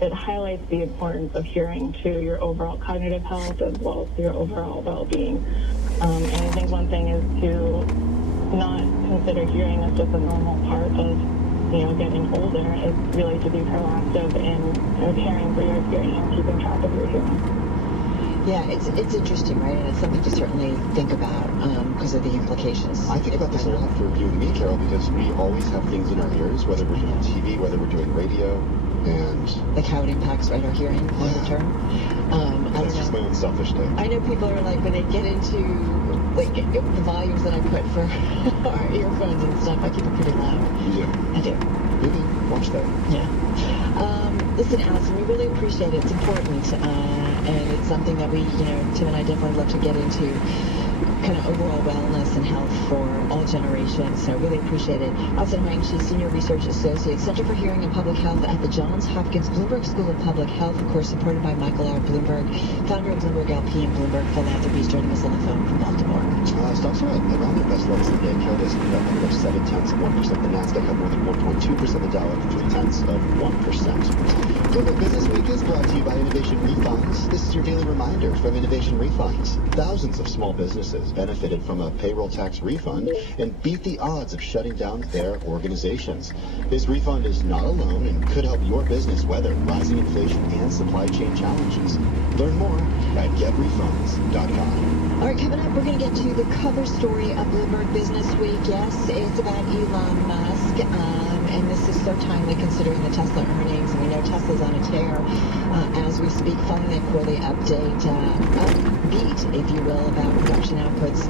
it highlights the importance of hearing to your overall cognitive health as well as your overall well-being. And I think one thing is to not consider hearing as just a normal part of, getting older. It's really to be proactive in caring for your hearing and keeping track of your hearing. Yeah, it's interesting, right? And it's something to certainly think about because of the implications. I think about this a lot for you and me, Carol, because we always have things in our ears, whether we're doing TV, whether we're doing radio, and like how it impacts our hearing longer term. That's just my own selfish thing. I know people are like, when they get into like the volumes that I put for our earphones and stuff, I keep it pretty loud. You do? I do. Maybe watch that. Yeah. Listen, Allison, we really appreciate it. It's important, and it's something that we, Tim and I definitely love to get into, kind of overall wellness and health for all generations. So I really appreciate it. Allison Huang, she's Senior Research Associate, Center for Hearing and Public Health at the Johns Hopkins Bloomberg School of Public Health, of course, supported by Michael R. Bloomberg, founder of Bloomberg LP and Bloomberg Philanthropies, joining us on the phone from Baltimore. Stocks are around their best levels of the day. Carol, this week up another 0.7%. The Nasdaq had more than 1.2%. The Dow up 0.3%. Bloomberg Business Week is brought to you by Innovation Refunds. This is your daily reminder from Innovation Refunds. Thousands of small businesses benefited from a payroll tax refund and beat the odds of shutting down their organizations. This refund is not a loan and could help your business weather rising inflation and supply chain challenges. Learn more at getrefunds.com. All right, coming up, we're going to get to the cover story of Bloomberg Business Week. Yes, it's about Elon Musk, and this is so timely considering the Tesla earnings. And we know Tesla's on a tear as we speak, following that quarterly update, upbeat, if you will, about production outputs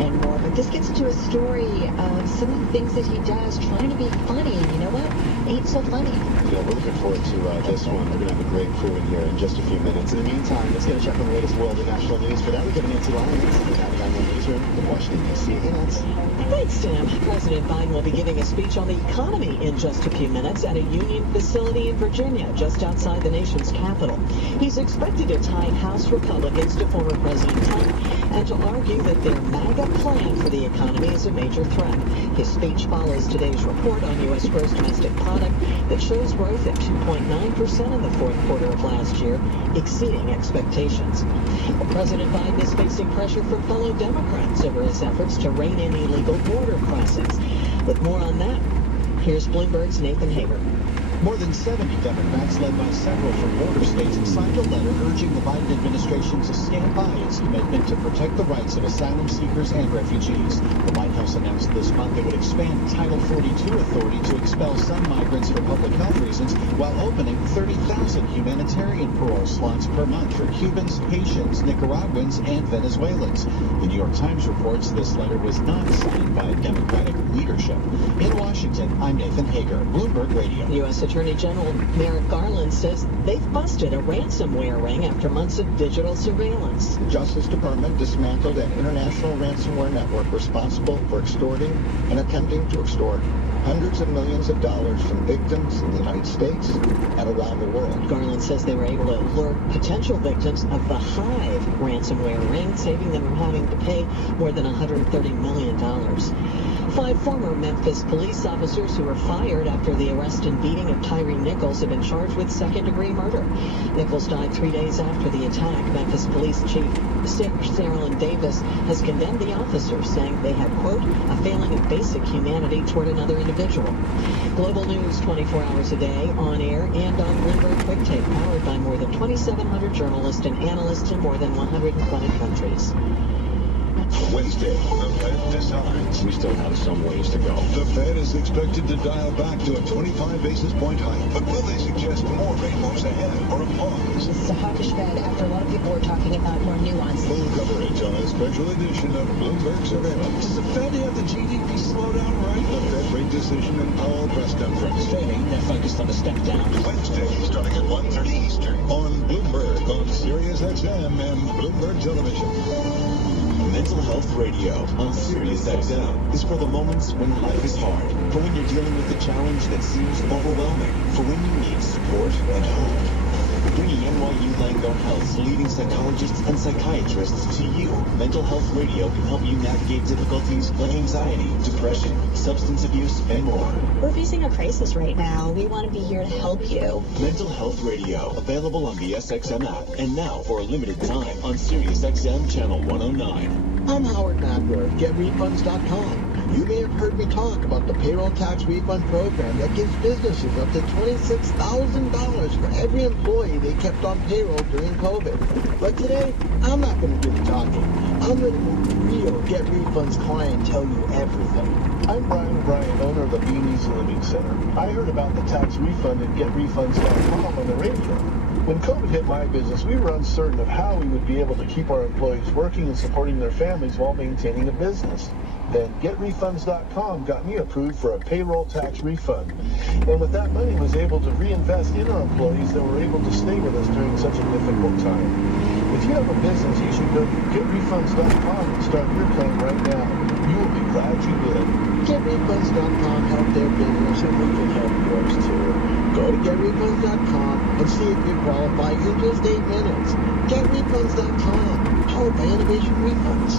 and more. But this gets into a story of some of the things that he does, trying to be funny. And you know what? Ain't so funny. Yeah, we're looking forward to this one. We're going to have a great crew in here in just a few minutes. In the meantime, let's get a check on the latest world and national news. For that, we get Nancy Lyons in the 99 newsroom in Washington, D.C. Hey, Nancy. Thanks, Tim. President Biden will be giving a speech on the economy in just a few minutes at a union facility in Virginia, just outside the nation's capital. He's expected to tie House Republicans to former President Trump and to argue that their MAGA plan for the economy is a major threat. His speech follows today's report on U.S. gross domestic product that shows growth at 2.9% in the fourth quarter of last year, exceeding expectations. President Biden is facing pressure from fellow Democrats over his efforts to rein in illegal border crossings. With more on that, here's Bloomberg's Nathan Hager. More than 70 Democrats, led by several from border states, signed a letter urging the Biden administration to stand by its commitment to protect the rights of asylum seekers and refugees. The White House announced this month it would expand Title 42 authority to expel some migrants for public health reasons, while opening 30,000 humanitarian parole slots per month for Cubans, Haitians, Nicaraguans, and Venezuelans. The New York Times reports this letter was not signed by Democratic leadership. In Washington, I'm Nathan Hager, Bloomberg Radio. U.S. Attorney General Merrick Garland says they've busted a ransomware ring after months of digital surveillance. The Justice Department dismantled an international ransomware network responsible for extorting and attempting to extort hundreds of millions of dollars from victims in the United States and around the world. Garland says they were able to alert potential victims of the Hive ransomware ring, saving them from having to pay more than $130 million. 5 former Memphis police officers who were fired after the arrest and beating of Tyree Nichols have been charged with second-degree murder. Nichols died 3 days after the attack. Memphis Police Chief Saralyn Davis has condemned the officers, saying they had, quote, a failing of basic humanity toward another individual. Global news 24 hours a day, on air and on Bloomberg Quick Take, powered by more than 2,700 journalists and analysts in more than 120 countries. Wednesday, the Fed decides. We still have some ways to go. The Fed is expected to dial back to a 25 basis point hike. But will they suggest more rate moves ahead or a pause? This is a hawkish Fed after a lot of people were talking about more nuance. Full coverage on a special edition of Bloomberg Surveillance. Does the Fed have the GDP slowdown right? The Fed rate decision and Powell press conference. Fading, they're focused on the step down. Wednesday, starting at 1:30 Eastern. On Bloomberg, on Sirius XM and Bloomberg Television. Mental Health Radio on Sirius XM is for the moments when life is hard, for when you're dealing with a challenge that seems overwhelming, for when you need support and hope. Bringing NYU Langone Health's leading psychologists and psychiatrists to you. Mental Health Radio can help you navigate difficulties like anxiety, depression, substance abuse, and more. We're facing a crisis right now. We want to be here to help you. Mental Health Radio, available on the SXM app, and now for a limited time on SiriusXM Channel 109. I'm Howard Nadler of GetRefunds.com. You may have heard me talk about the payroll tax refund program that gives businesses up to $26,000 for every employee they kept on payroll during COVID. But today, I'm not going to do the talking. I'm going to make the real Get Refunds client tell you everything. I'm Brian Bryan, owner of the Beanies Living Center. I heard about the tax refund at GetRefunds.com on the radio. When COVID hit my business, we were uncertain of how we would be able to keep our employees working and supporting their families while maintaining a business. Then GetRefunds.com got me approved for a payroll tax refund. And with that money, was able to reinvest in our employees that were able to stay with us during such a difficult time. If you have a business, you should go to GetRefunds.com and start your plan right now. You will be glad you did. GetRefunds.com helped their business, and we can help yours too. Go to GetRefunds.com and see if you qualify in just 8 minutes. GetRefunds.com, powered by Innovation Refunds.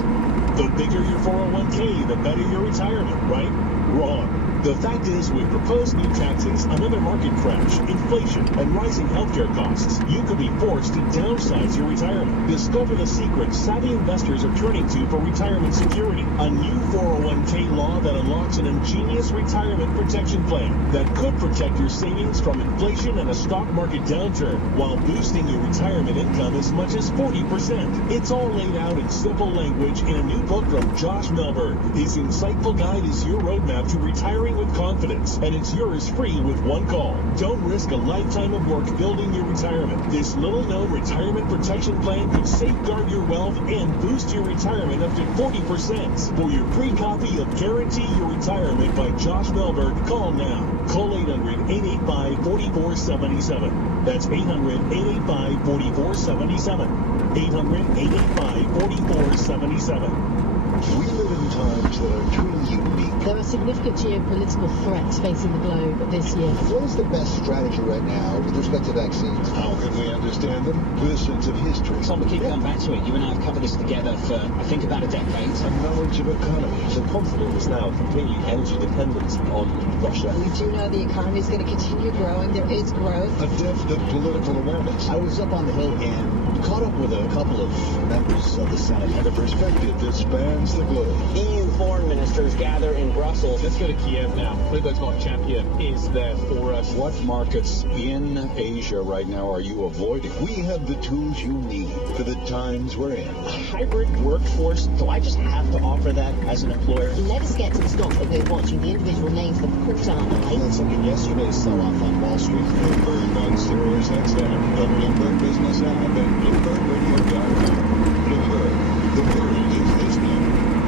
The bigger your 401k, the better your retirement, right? Wrong. The fact is, with proposed new taxes, another market crash, inflation, and rising healthcare costs, you could be forced to downsize your retirement. Discover the secrets savvy investors are turning to for retirement security. A new 401k law that unlocks an ingenious retirement protection plan that could protect your savings from inflation and a stock market downturn while boosting your retirement income as much as 40%. It's all laid out in simple language in a new book from Josh Melberg. His insightful guide is your roadmap to retiring with confidence, and it's yours free with one call. Don't risk a lifetime of work building your retirement. This little-known retirement protection plan could safeguard your wealth and boost your retirement up to 40%. For your free copy of Guarantee Your Retirement by Josh Melberg, call now. Call 800-885-4477. That's 800-885-4477. 800-885-4477. We live in times that are truly unique. There are significant geopolitical threats facing the globe this year. What is the best strategy right now with respect to vaccines? How can we understand them? With a sense of history. Tom, we keep coming back to it. You and I have covered this together for, I think, about a decade. And knowledge of economy. The continent is now completely energy dependent on Russia. We do know the economy is going to continue growing. There is growth. A depth of political awareness. I was up on the Hill and caught up with a couple of members of the Senate. And a perspective that spans the globe. EU foreign ministers gather in Brussels. Let's go to Kiev now. Bloomberg's Mark Champion is there for us. What markets in Asia right now are you avoiding? We have the tools you need for the times we're in. A hybrid workforce. Do I just have to offer that as an employer? Let us get to the stocks that we're watching, the individual names that caught our eye. Let's look at yesterday's sell-off on Wall Street. Bloomberg on SiriusXM, the Bloomberg Business app, and BloombergRadio.com. Bloomberg, the world is listening.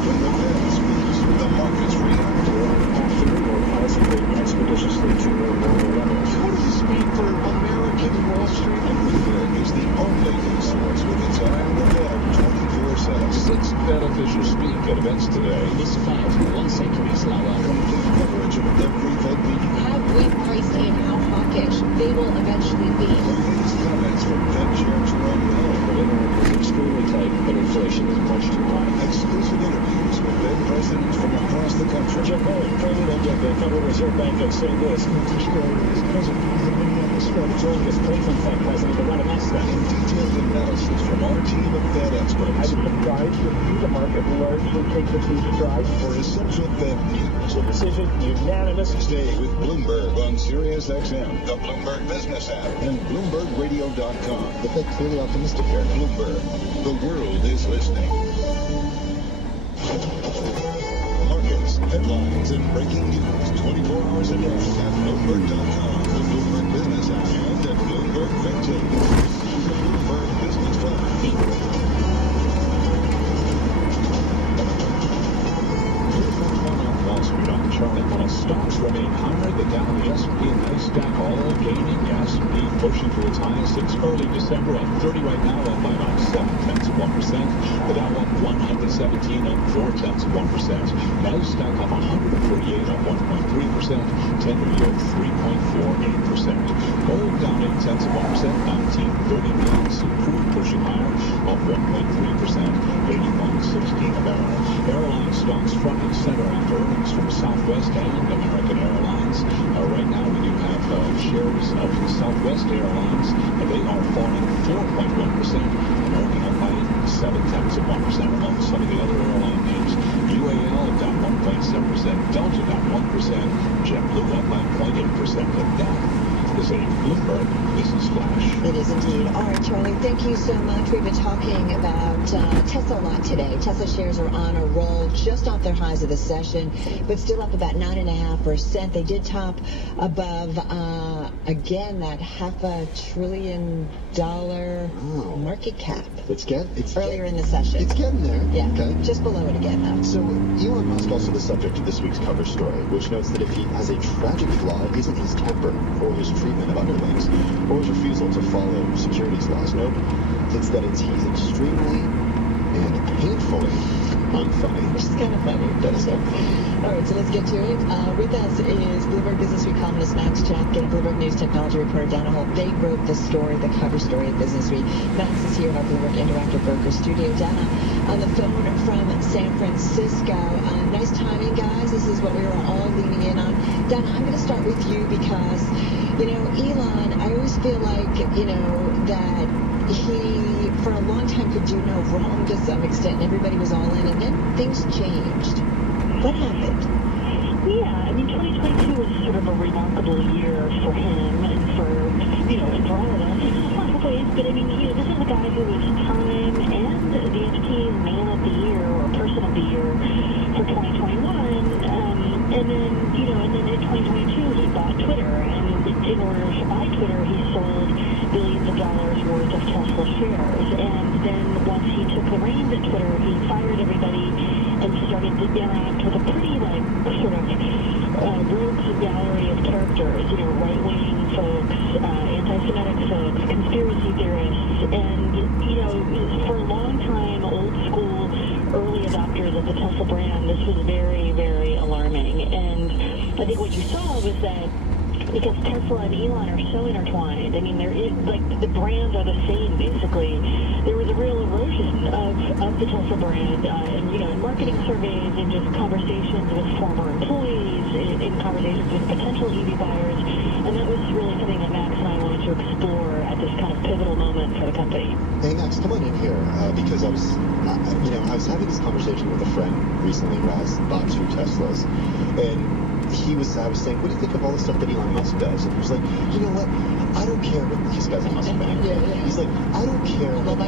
When the Fed speaks, the markets react. Afternoon or policy rate expeditiously to more normal levels. What does this mean for American Wall Street? And Bloomberg is the only news source with its eye on the Fed 24/7. 6 Fed officials speak at events today. This Fed, one second slower. Complete coverage of every Fed meeting. Have we priced in how hawkish they will eventually be? The latest comments from Fed Chair Jerome Powell. Is extremely tight, but inflation is much too high. Exclusive interviews with Fed presidents from across the country. Jeff Bowen, president of the Federal Reserve Bank of St. Louis. Mr. Story is president of the Minneapolis Fed. Joined as Cleveland Fed president, Loretta Mesta. And detailed analysis from our team of Fed experts. I would advise you the market largely take the food stride. For essential Fed news. The decision unanimous. Stay with Bloomberg on SiriusXM, the Bloomberg Business app, and BloombergRadio.com. The Fed clearly optimistic here. Bloomberg, the world is listening. Markets, headlines, and breaking news 24 hours a day at Bloomberg.com, the Bloomberg Business app, and at Bloomberg FedTech. The Bloomberg Business Fund. Wall Street on the chart, while stocks remain higher, the Dow, the S&P, and NASDAQ all gaining. The S&P pushing to its high since early December at 30 right now, up by about 0.7%. The Dow up 117, up 0.4%. Nasdaq up 148, up 1.3%. 10-year yield 3.48%. Gold down 0.8%, 1939. Crude pushing higher, up 1.3%, 81.16 a barrel. Airline stocks front and center after earnings from Southwest and American Airlines. Right now we do have shares of Southwest Airlines, and they are falling 4.1%. American up by 0.7%. Among some of the other airline names, UAL down 1.7%, Delta down 1%, JetBlue up by 0.8%, and that is a Bloomberg Business Flash. It is indeed. All right, Charlie, thank you so much. We've been talking about Tesla a lot today. Tesla shares are on a roll just off their highs of the session, but still up about 9.5%. They did top above, again, that $500 billion market cap. Earlier in the session. It's getting there. Yeah, okay. Just below it again, though. So Elon Musk also the subject of this week's cover story, which notes that if he has a tragic flaw, it isn't his temper or his treatment of underlings or his refusal to follow securities laws. Nope. It's that he's extremely and painfully unfunny. Which is kind of funny. That is kind of funny. All right, so let's get to it. With us is Bloomberg Business Week columnist Max Jack and Bloomberg News technology reporter Dana Holt. They wrote the story, the cover story of Business Week. Max is here in our Bloomberg Interactive Broker studio. Dana on the phone from San Francisco. Nice timing, guys. This is what we were all leaning in on. Dana, I'm going to start with you because, Elon, I always feel like, that he, for a long time, could do no wrong to some extent, and everybody was all in, and then things changed. What happened? Yeah, 2022 was sort of a remarkable year for him and for, and for all of us in a lot of ways, but this is a guy who was Time and the FT's Man of the Year or Person of the Year for 2021, and then in 2022 he bought Twitter, and in order to buy Twitter he sold billions of dollars worth of Tesla shares, and then once he took the reins at Twitter, he fired everybody and started to interact with a pretty sort of rogues gallery of characters, right-wing folks, anti-Semitic folks, conspiracy theorists, and for a long time, old school early adopters of the Tesla brand, this was very, very alarming. And I think what you saw was that because Tesla and Elon are so intertwined, the brands are the same, basically. There was a real erosion of the Tesla brand, in marketing surveys, in just conversations with former employees, in conversations with potential EV buyers, and that was really something that Max and I wanted to explore at this kind of pivotal moment for the company. Hey Max, come on in here, because I was having this conversation with a friend recently who has bought 2 Teslas, and I was saying, what do you think of all the stuff that Elon Musk does? And he was like, you know what? I don't care what this guy's a Musk fan. Yeah. He's like, I don't care what the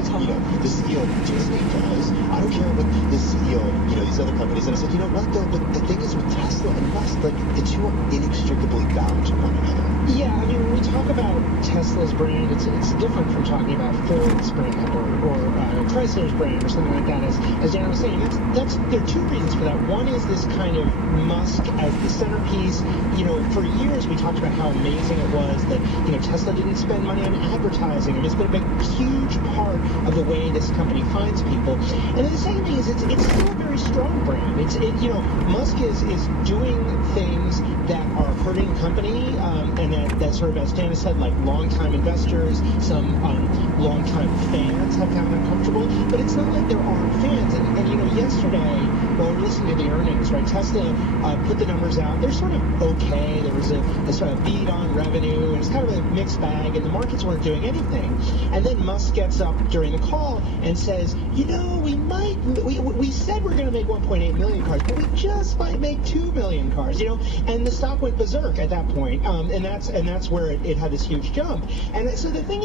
CEO of Disney does. I don't care what the CEO of these other companies. And I said, you know what though? But the thing is with Tesla and Musk, the two are inextricably bound to one another. Yeah, when we talk about Tesla's brand, it's different from talking about Ford's brand or Chrysler's brand or something like that. As Dan was saying, there are 2 reasons for that. One is this kind of Musk as the centerpiece. For years we talked about how amazing it was that Tesla didn't spend money on advertising, and it's been a huge part of the way this company finds people. And then the second thing is it's still a very strong brand. Musk is doing things that are hurting the company, and that sort of, as Dana said, like longtime investors, some longtime fans have found uncomfortable. But it's not like there aren't fans. And yesterday, while we're listening to the earnings, right, Tesla put the numbers out. They're sort of okay. There was a sort of beat on revenue, and it's kind of a mixed bag, and the markets weren't doing anything. And then Musk gets up during the call and says, we said we're going to make 1.8 million cars, but we just might make 2 million cars, and the stock went berserk at that point. And that's where it had this huge jump. And so the thing